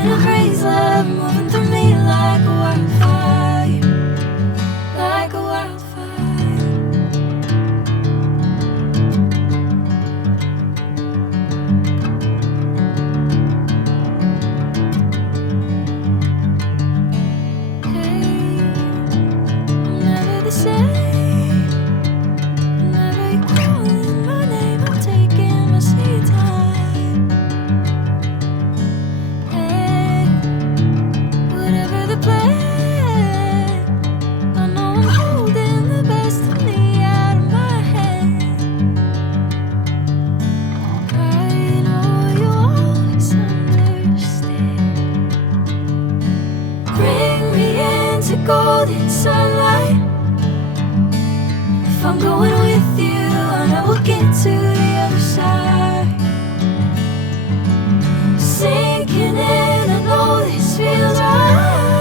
in a crazy love, moving through me like a wildfire, like a wildfire. Hey, I'm never the same. Whenever you're calling my name, I'm taking my sweet time. Hey, whatever the plan, I know I'm holding the best of me out of my hand. I know you always understand. Bring me into golden sunlight. If I'm going with you, I know we'll get to the other side. Sinking in, I know this feels right.